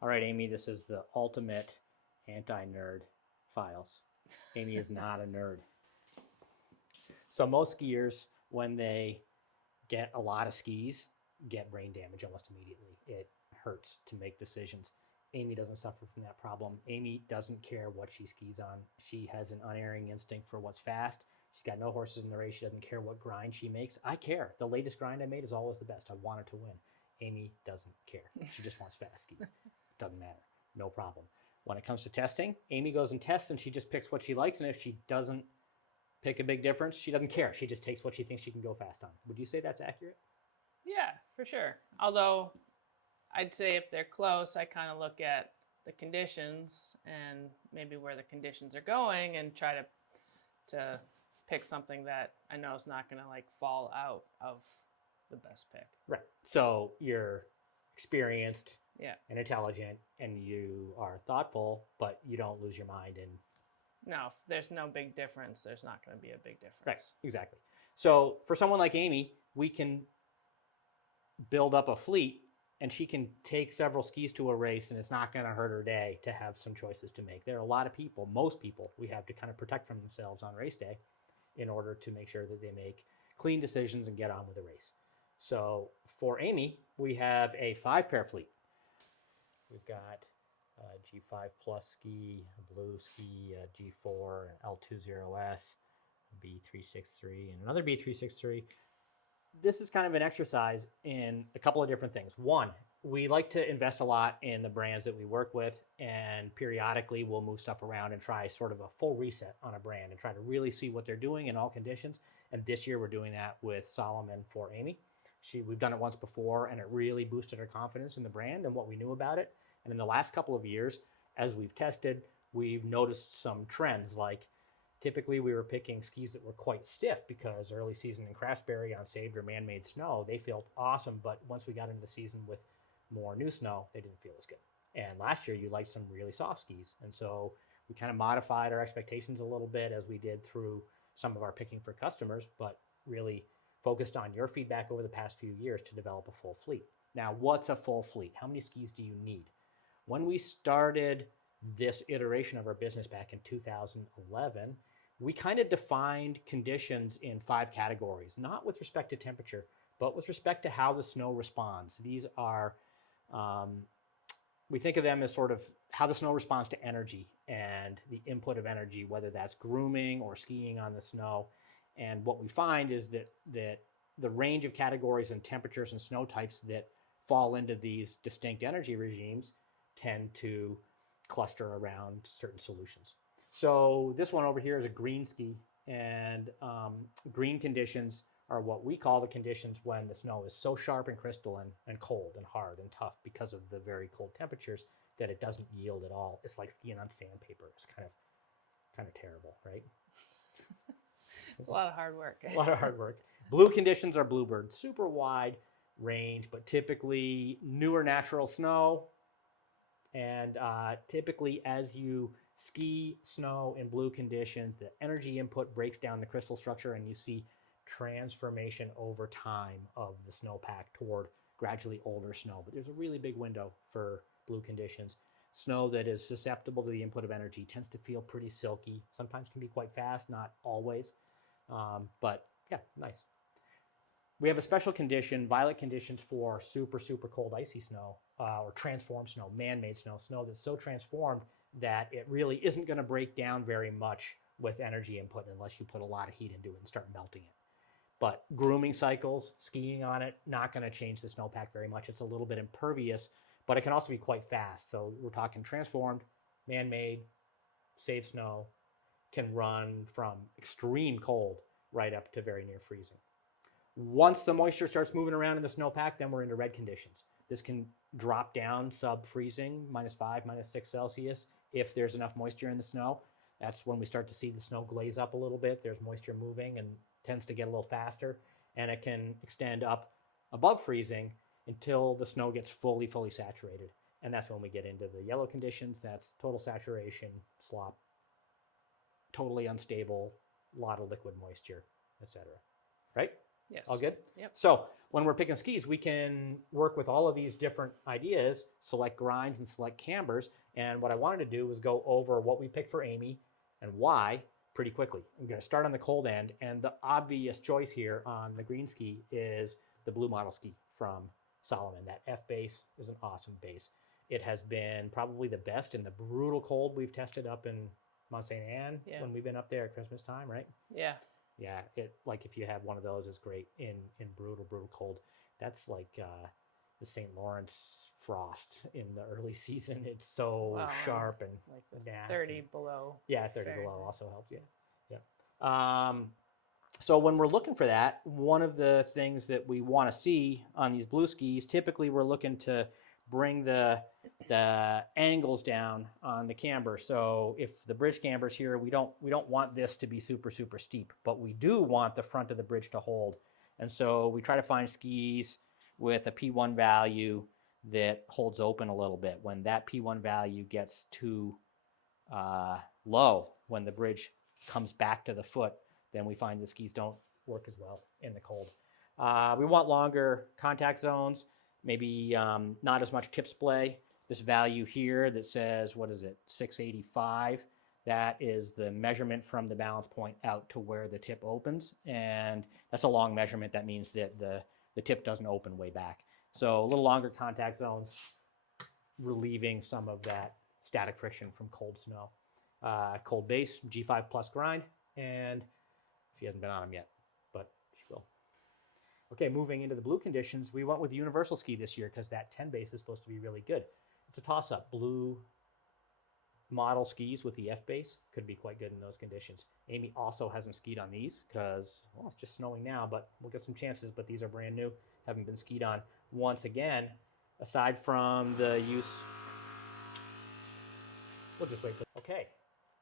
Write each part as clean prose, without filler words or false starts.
All right, Amy, this is the ultimate anti-nerd files. Amy is not a nerd. So most skiers, when they get a lot of skis, get brain damage almost immediately. It hurts to make decisions. Amy doesn't suffer from that problem. Amy doesn't care what she skis on. She has an unerring instinct for what's fast. She's got no horses in the race. She doesn't care what grind she makes. I care. The latest grind I made is always the best. I want her to win. Amy doesn't care. She just wants fast skis. Doesn't matter. No problem. When it comes to testing, Amy goes and tests and she just picks what she likes. And if she doesn't pick a big difference, she doesn't care. She just takes what she thinks she can go fast on. Would you say that's accurate? Yeah, for sure. Although I'd say if they're close, I kind of look at the conditions and maybe where the conditions are going and try to pick something that I know is not going to like fall out of the best pick. Right. So you're experienced Yeah. and intelligent and you are thoughtful, but you don't lose your mind and No, if there's no big difference, there's not going to be a big difference. right, exactly. So for someone like Amy, we can build up a fleet and she can take several skis to a race and it's not going to hurt her day to have some choices to make. There are a lot of people, most people, we have to kind of protect from themselves on race day in order to make sure that they make clean decisions and get on with the race. So for Amy, we have a 5-pair fleet. We've got a G5 Plus ski, a blue ski, a G4, an L20S, a B363, and another B363. This is kind of an exercise in a couple of different things. One, we like to invest a lot in the brands that we work with, and periodically we'll move stuff around and try sort of a full reset on a brand and try to really see what they're doing in all conditions. And this year we're doing that with Salomon for Amy. We've done it once before, and it really boosted her confidence in the brand and what we knew about it. And in the last couple of years, as we've tested, we've noticed some trends like typically we were picking skis that were quite stiff because early season in Craftsbury on saved or man-made snow, they felt awesome. But once we got into the season with more new snow, they didn't feel as good. And last year you liked some really soft skis. And so we kind of modified our expectations a little bit as we did through some of our picking for customers, but really focused on your feedback over the past few years to develop a full fleet. Now, what's a full fleet? How many skis do you need? When we started this iteration of our business back in 2011, we kind of defined conditions in 5 categories, not with respect to temperature, but with respect to how the snow responds. These are, we think of them as sort of how the snow responds to energy and the input of energy, whether that's grooming or skiing on the snow. And what we find is that the range of categories and temperatures and snow types that fall into these distinct energy regimes tend to cluster around certain solutions. So this one over here is a green ski, and green conditions are what we call the conditions when the snow is so sharp and crystalline and cold and hard and tough because of the very cold temperatures that it doesn't yield at all. It's like skiing on sandpaper. It's kind of terrible, right? It's a lot of hard work. A lot of hard work. Blue conditions are bluebird, super wide range, but typically newer natural snow. And typically, as you ski snow in blue conditions, the energy input breaks down the crystal structure, and you see transformation over time of the snowpack toward gradually older snow. But there's a really big window for blue conditions. Snow that is susceptible to the input of energy tends to feel pretty silky, sometimes can be quite fast, not always. But yeah, nice. We have a special condition, violet conditions for super, super cold icy snow or transformed snow, man-made snow, snow that's so transformed that it really isn't going to break down very much with energy input unless you put a lot of heat into it and start melting it. But grooming cycles, skiing on it, not going to change the snowpack very much. It's a little bit impervious, but it can also be quite fast. So we're talking transformed, man-made, safe snow, can run from extreme cold right up to very near freezing. Once the moisture starts moving around in the snowpack, then we're into red conditions. This can drop down sub-freezing, -5, -6 Celsius, if there's enough moisture in the snow. That's when we start to see the snow glaze up a little bit. There's moisture moving and tends to get a little faster. And it can extend up above freezing until the snow gets fully, fully saturated. And that's when we get into the yellow conditions. That's total saturation, slop, totally unstable, a lot of liquid moisture, etc. Right? Yes. All good? Yep. So when we're picking skis, we can work with all of these different ideas, select grinds and select cambers. And what I wanted to do was go over what we picked for Amy and why pretty quickly. I'm going to start on the cold end. And the obvious choice here on the green ski is the blue model ski from Salomon. That F base is an awesome base. It has been probably the best in the brutal cold we've tested up in Mont Saint Anne when we've been up there at Christmas time, right? Yeah. Yeah, it like if you have one of those, it's great in brutal cold. That's like the St. Lawrence frost in the early season. It's so sharp and like the nasty. 30 below. Yeah, 30 Fahrenheit. below also helps. Yeah. So when we're looking for that, one of the things that we want to see on these blue skis, typically we're looking to bring the angles down on the camber. So if the bridge camber's here, we don't want this to be super steep, but we do want the front of the bridge to hold. And so we try to find skis with a P1 value that holds open a little bit. When that P1 value gets too low, when the bridge comes back to the foot, then we find the skis don't work as well in the cold. We want longer contact zones, maybe not as much tip splay. This value here that says, what is it, 685, that is the measurement from the balance point out to where the tip opens. And that's a long measurement. That means that the tip doesn't open way back. So a little longer contact zones, relieving some of that static friction from cold snow. Cold base, G5 plus grind, and she hasn't been on them yet, but she will. Okay, moving into the blue conditions, we went with Universal Ski this year because that 10 base is supposed to be really good. It's a toss-up. Blue model skis with the F base could be quite good in those conditions. Amy also hasn't skied on these because, well, it's just snowing now, but we'll get some chances, but these are brand new, haven't been skied on. Once again, aside from the use, we'll just wait for, okay.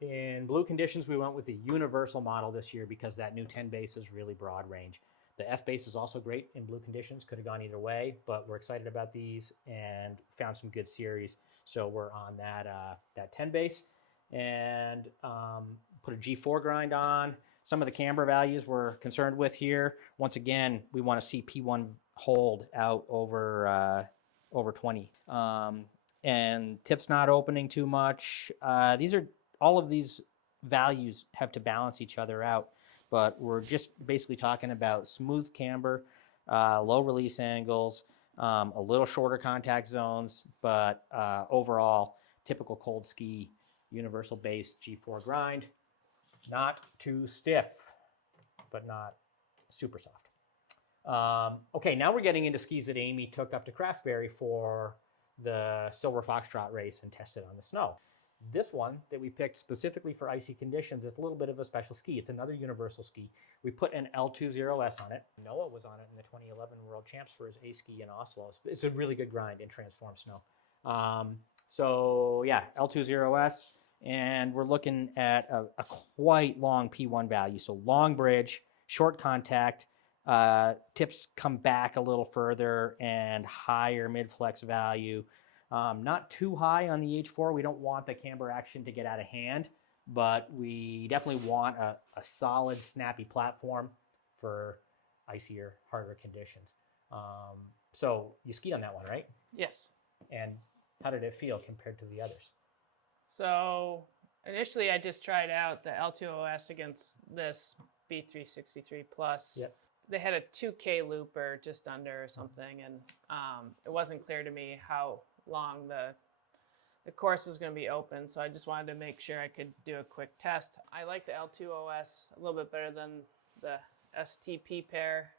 In blue conditions, we went with the Universal model this year because that new 10 base is really broad range. The F base is also great in blue conditions. Could have gone either way, but we're excited about these and found some good series. So we're on that 10 base and put a G4 grind on. Some of the camber values we're concerned with here. Once again, we want to see P1 hold out over 20. And tips not opening too much. All of these values have to balance each other out. But we're just basically talking about smooth camber, low release angles, a little shorter contact zones, but overall, typical cold ski, universal base G4 grind. Not too stiff, but not super soft. Okay, now we're getting into skis that Amy took up to Craftsbury for the Silver Foxtrot race and tested on the snow. This one that we picked specifically for icy conditions is a little bit of a special ski. It's another universal ski. We put an L20S on it. Noah was on it in the 2011 World Champs for his A ski in Oslo. It's a really good grind in transform snow. So yeah, L20S, and we're looking at a quite long P1 value. So long bridge, short contact, tips come back a little further, and higher mid-flex value. Not too high on the H4. We don't want the camber action to get out of hand, but we definitely want a solid, snappy platform for icier, harder conditions. So you skied on that one, right? Yes. And how did it feel compared to the others? So initially I just tried out the L2OS against this B363 Plus. Yep. They had a 2K looper just under or something, and it wasn't clear to me how long the course was going to be open, so I just wanted to make sure I could do a quick test. I like the L2OS a little bit better than the STP pair,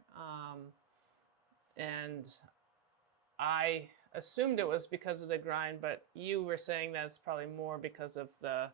and I assumed it was because of the grind, but you were saying that it's probably more because of the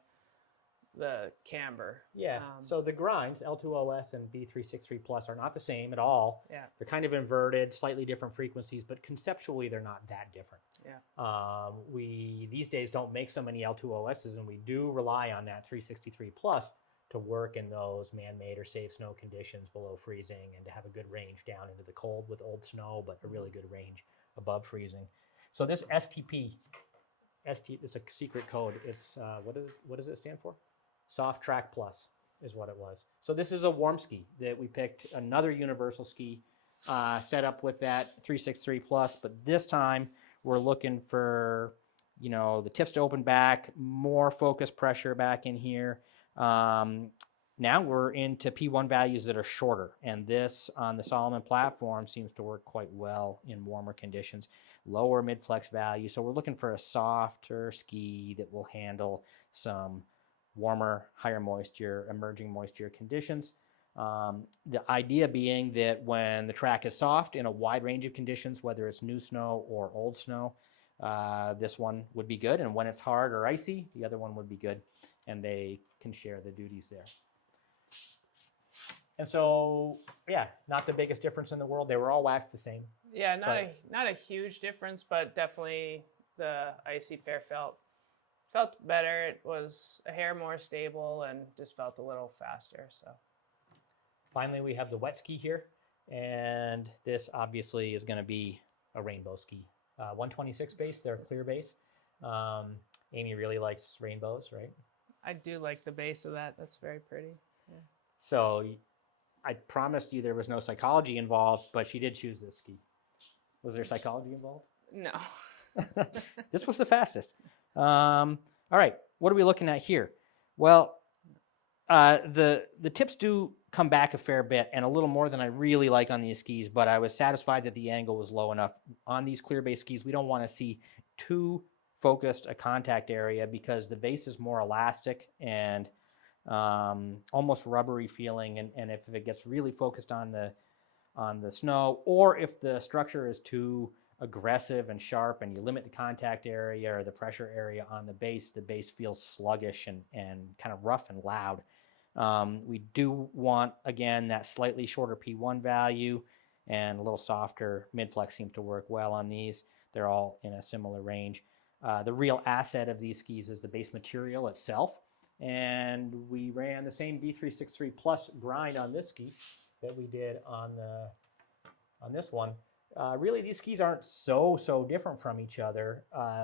camber. Yeah, so the grinds, L2OS and B363 Plus, are not the same at all. Yeah. They're kind of inverted, slightly different frequencies, but conceptually they're not that different. Yeah. We these days don't make so many L2OSs, and we do rely on that 363 Plus to work in those man-made or safe snow conditions below freezing and to have a good range down into the cold with old snow, but a really good range above freezing. So this STP, it's a secret code. It's what does it stand for? Soft Track Plus. is what it was. So this is a warm ski that we picked, another universal ski set up with that 363 plus, but this time we're looking for, the tips to open back, more focus pressure back in here. Now we're into P1 values that are shorter, and this on the Salomon platform seems to work quite well in warmer conditions. Lower mid-flex value, so we're looking for a softer ski that will handle some warmer, higher moisture, emerging moisture conditions. The idea being that when the track is soft in a wide range of conditions, whether it's new snow or old snow, this one would be good. And when it's hard or icy, the other one would be good. And they can share the duties there. And so, yeah, not the biggest difference in the world. They were all waxed the same. Yeah, not a huge difference, but definitely the icy pair felt better. It was a hair more stable and just felt a little faster. So finally, we have the wet ski here, and this obviously is going to be a rainbow ski. 126 base, they're clear base. Amy really likes rainbows, right? I do like the base of that. That's very pretty. Yeah. So I promised you there was no psychology involved, but she did choose this ski. Was there psychology involved? No. This was the fastest. All right, what are we looking at here? Well, the tips do come back a fair bit and a little more than I really like on these skis, but I was satisfied that the angle was low enough. On these clear base skis, we don't want to see too focused a contact area because the base is more elastic and almost rubbery feeling, and if it gets really focused on the snow, or if the structure is too aggressive and sharp and you limit the contact area or the pressure area on the base feels sluggish and kind of rough and loud. We do want, again, that slightly shorter P1 value, and a little softer mid-flex seems to work well on these. They're all in a similar range. The real asset of these skis is the base material itself, and we ran the same D363 Plus grind on this ski that we did on this one. Really, these skis aren't so different from each other,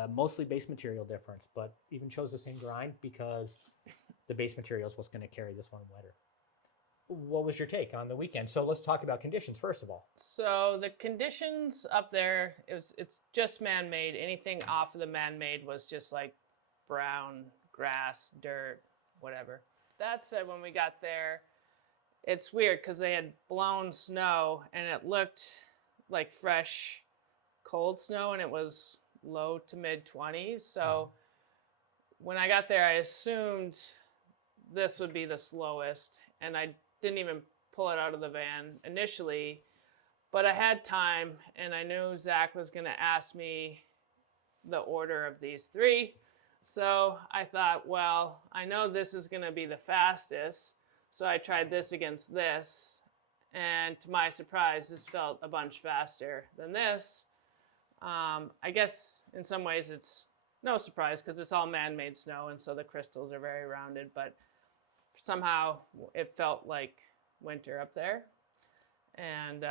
mostly base material difference, but even chose the same grind because the base material is what's going to carry this one wetter. What was your take on the weekend? So let's talk about conditions first of all. So the conditions up there, it's just man-made. Anything off of the man-made was just like brown, grass, dirt, whatever. That said, when we got there, it's weird because they had blown snow and it looked like fresh, cold snow, and it was low to mid 20s. So when I got there, I assumed this would be the slowest, and I didn't even pull it out of the van initially, but I had time, and I knew Zach was going to ask me the order of these three. So I thought, well, I know this is going to be the fastest, so I tried this against this, and to my surprise, this felt a bunch faster than this. I guess in some ways it's no surprise because it's all man-made snow, and so the crystals are very rounded, but somehow it felt like winter up there. And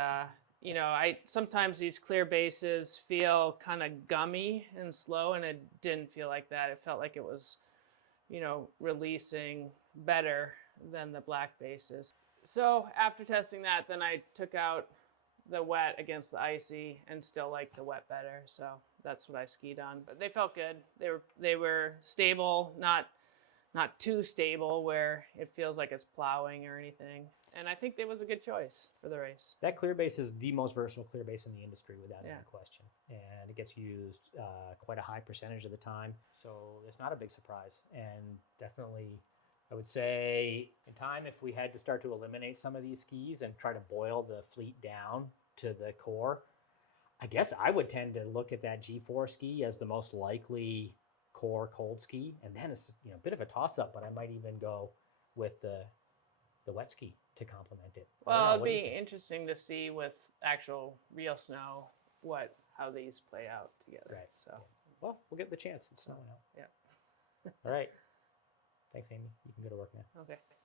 sometimes these clear bases feel kind of gummy and slow, and it didn't feel like that. It felt like it was, releasing better than the black bases. So after testing that, then I took out the wet against the icy and still liked the wet better. So that's what I skied on. But they felt good. They were stable, not too stable where it feels like it's plowing or anything. And I think it was a good choice for the race. That clear base is the most versatile clear base in the industry without any question. And it gets used quite a high percentage of the time. So it's not a big surprise. And definitely, I would say in time, if we had to start to eliminate some of these skis and try to boil the fleet down to the core, I guess I would tend to look at that G4 ski as the most likely core cold ski. And then it's a bit of a toss-up, but I might even go with the wet ski to complement it. Well, it'd be interesting to see with actual real snow how these play out together. Right. So, well, we'll get the chance. It's snowing out. Yeah. All right. Thanks, Amy. You can go to work now. Okay.